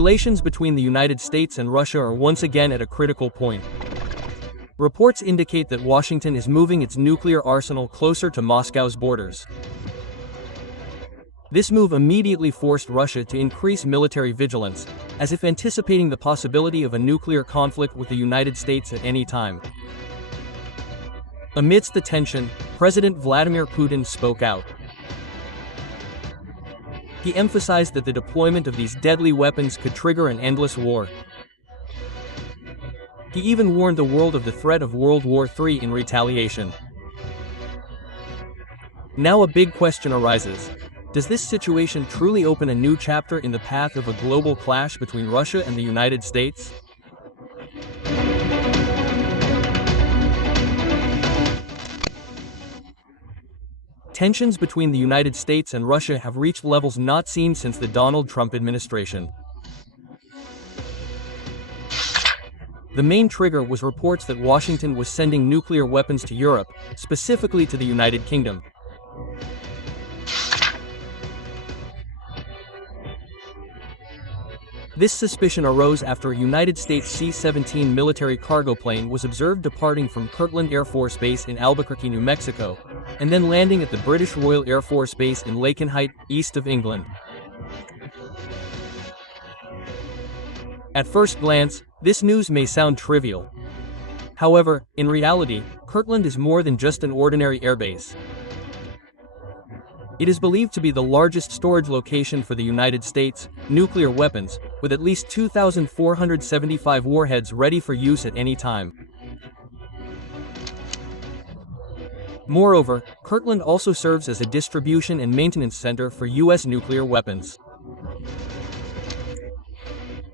Relations between the United States and Russia are once again at a critical point. Reports indicate that Washington is moving its nuclear arsenal closer to Moscow's borders. This move immediately forced Russia to increase military vigilance, as if anticipating the possibility of a nuclear conflict with the United States at any time. Amidst the tension, President Vladimir Putin spoke out. He emphasized that the deployment of these deadly weapons could trigger an endless war. He even warned the world of the threat of World War III in retaliation. Now a big question arises. Does this situation truly open a new chapter in the path of a global clash between Russia and the United States? Tensions between the United States and Russia have reached levels not seen since the Donald Trump administration. The main trigger was reports that Washington was sending nuclear weapons to Europe, specifically to the United Kingdom. This suspicion arose after a United States C-17 military cargo plane was observed departing from Kirtland Air Force Base in Albuquerque, New Mexico, and then landing at the British Royal Air Force Base in Lakenheight, east of England. At first glance, this news may sound trivial. However, in reality, Kirtland is more than just an ordinary airbase. It is believed to be the largest storage location for the United States nuclear weapons, with at least 2,475 warheads ready for use at any time. Moreover, Kirtland also serves as a distribution and maintenance center for U.S. nuclear weapons.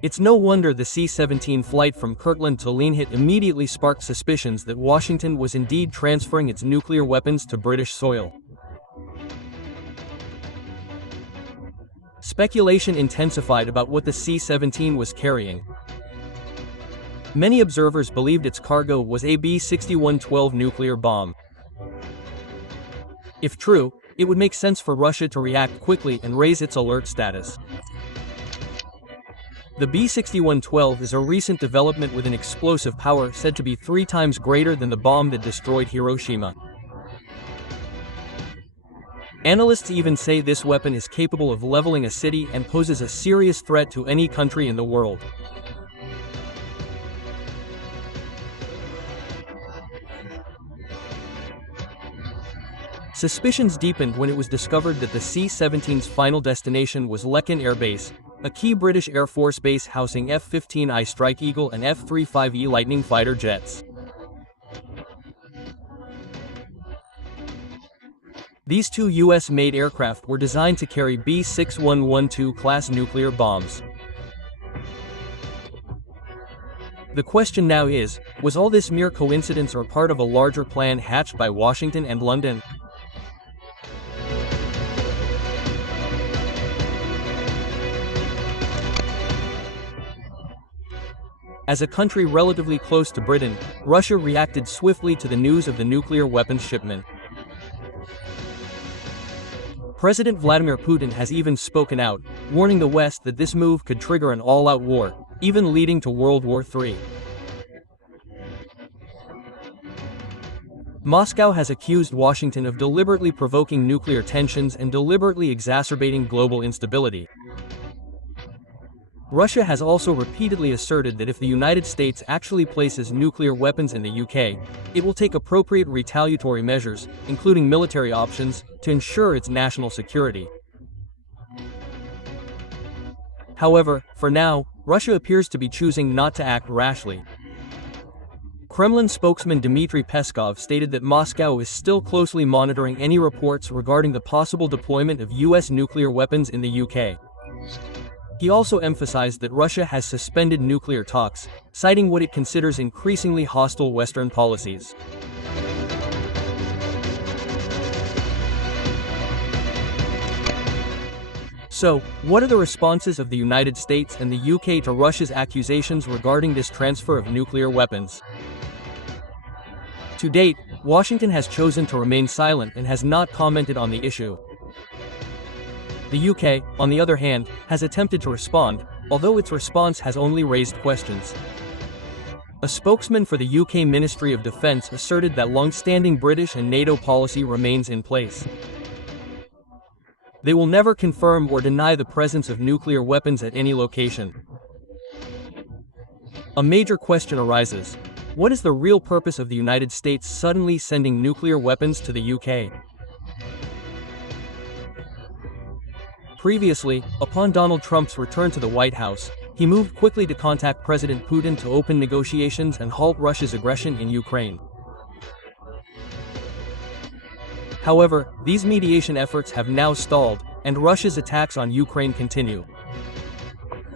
It's no wonder the C-17 flight from Kirtland to Lakenheight immediately sparked suspicions that Washington was indeed transferring its nuclear weapons to British soil. Speculation intensified about what the C-17 was carrying. Many observers believed its cargo was a B-6112 nuclear bomb. If true, it would make sense for Russia to react quickly and raise its alert status. The B-6112 is a recent development with an explosive power said to be 3 times greater than the bomb that destroyed Hiroshima. Analysts even say this weapon is capable of leveling a city and poses a serious threat to any country in the world. Suspicions deepened when it was discovered that the C-17's final destination was Laken Air Base, a key British Air Force base housing F-15I Strike Eagle and F-35E Lightning fighter jets. These 2 U.S.-made aircraft were designed to carry B-6112 class nuclear bombs. The question now is, was all this mere coincidence or part of a larger plan hatched by Washington and London? As a country relatively close to Britain, Russia reacted swiftly to the news of the nuclear weapons shipment. President Vladimir Putin has even spoken out, warning the West that this move could trigger an all-out war, even leading to World War III. Moscow has accused Washington of deliberately provoking nuclear tensions and deliberately exacerbating global instability. Russia has also repeatedly asserted that if the United States actually places nuclear weapons in the UK, it will take appropriate retaliatory measures, including military options, to ensure its national security. However, for now, Russia appears to be choosing not to act rashly. Kremlin spokesman Dmitry Peskov stated that Moscow is still closely monitoring any reports regarding the possible deployment of US nuclear weapons in the UK. He also emphasized that Russia has suspended nuclear talks, citing what it considers increasingly hostile Western policies. So, what are the responses of the United States and the UK to Russia's accusations regarding this transfer of nuclear weapons? To date, Washington has chosen to remain silent and has not commented on the issue. The UK, on the other hand, has attempted to respond, although its response has only raised questions. A spokesman for the UK Ministry of Defence asserted that long-standing British and NATO policy remains in place. They will never confirm or deny the presence of nuclear weapons at any location. A major question arises. What is the real purpose of the United States suddenly sending nuclear weapons to the UK? Previously, upon Donald Trump's return to the White House, he moved quickly to contact President Putin to open negotiations and halt Russia's aggression in Ukraine. However, these mediation efforts have now stalled, and Russia's attacks on Ukraine continue.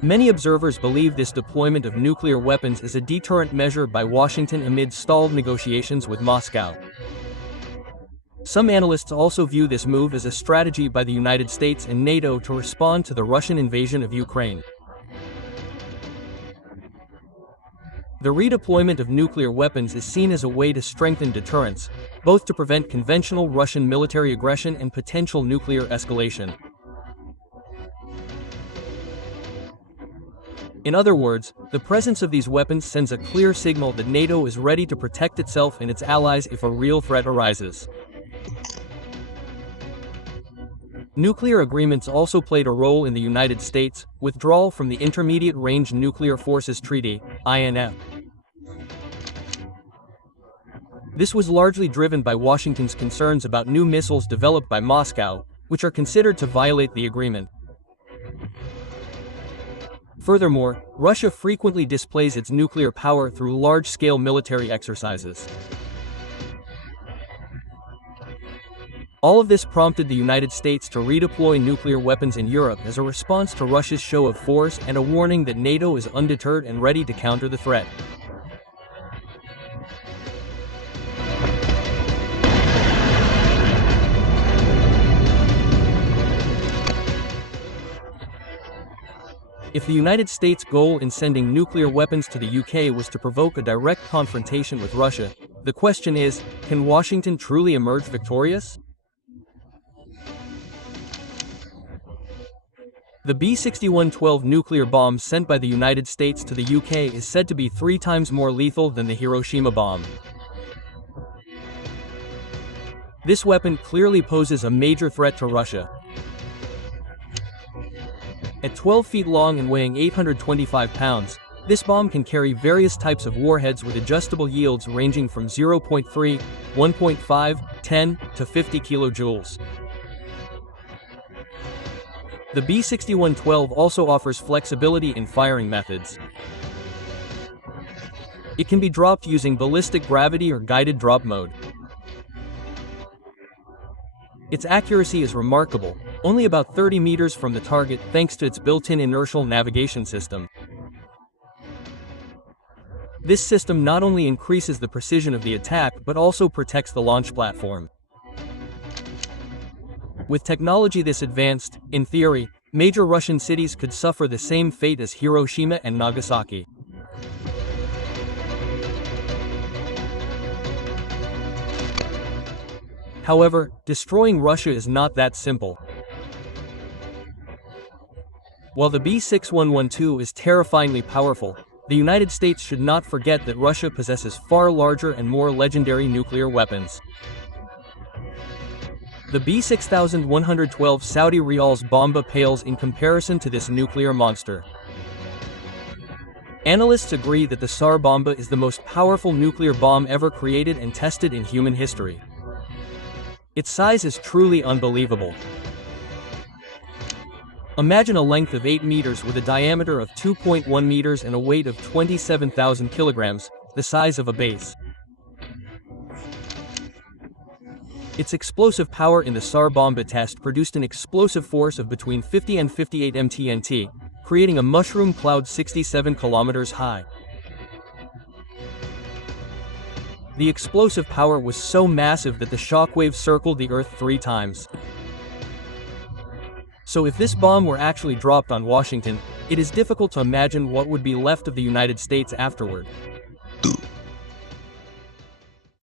Many observers believe this deployment of nuclear weapons is a deterrent measure by Washington amid stalled negotiations with Moscow. Some analysts also view this move as a strategy by the United States and NATO to respond to the Russian invasion of Ukraine. The redeployment of nuclear weapons is seen as a way to strengthen deterrence, both to prevent conventional Russian military aggression and potential nuclear escalation. In other words, the presence of these weapons sends a clear signal that NATO is ready to protect itself and its allies if a real threat arises. Nuclear agreements also played a role in the United States' withdrawal from the Intermediate Range Nuclear Forces Treaty, INF. This was largely driven by Washington's concerns about new missiles developed by Moscow, which are considered to violate the agreement. Furthermore, Russia frequently displays its nuclear power through large-scale military exercises. All of this prompted the United States to redeploy nuclear weapons in Europe as a response to Russia's show of force and a warning that NATO is undeterred and ready to counter the threat. If the United States' goal in sending nuclear weapons to the UK was to provoke a direct confrontation with Russia, the question is, can Washington truly emerge victorious? The B-6112 nuclear bomb sent by the United States to the UK is said to be 3 times more lethal than the Hiroshima bomb. This weapon clearly poses a major threat to Russia. At 12 feet long and weighing 825 pounds, this bomb can carry various types of warheads with adjustable yields ranging from 0.3, 1.5, 10 to 50 kilojoules. The B-6112 also offers flexibility in firing methods. It can be dropped using ballistic gravity or guided drop mode. Its accuracy is remarkable, only about 30 meters from the target thanks to its built-in inertial navigation system. This system not only increases the precision of the attack but also protects the launch platform. With technology this advanced, in theory, major Russian cities could suffer the same fate as Hiroshima and Nagasaki. However, destroying Russia is not that simple. While the B-6112 is terrifyingly powerful, the United States should not forget that Russia possesses far larger and more legendary nuclear weapons. The B-6112 Saudi Riyal's Bomba pales in comparison to this nuclear monster. Analysts agree that the Tsar Bomba is the most powerful nuclear bomb ever created and tested in human history. Its size is truly unbelievable. Imagine a length of 8 meters with a diameter of 2.1 meters and a weight of 27,000 kilograms, the size of a base. Its explosive power in the Tsar Bomba test produced an explosive force of between 50 and 58 mTNT, creating a mushroom cloud 67 kilometers high. The explosive power was so massive that the shockwave circled the Earth 3 times. So if this bomb were actually dropped on Washington, it is difficult to imagine what would be left of the United States afterward.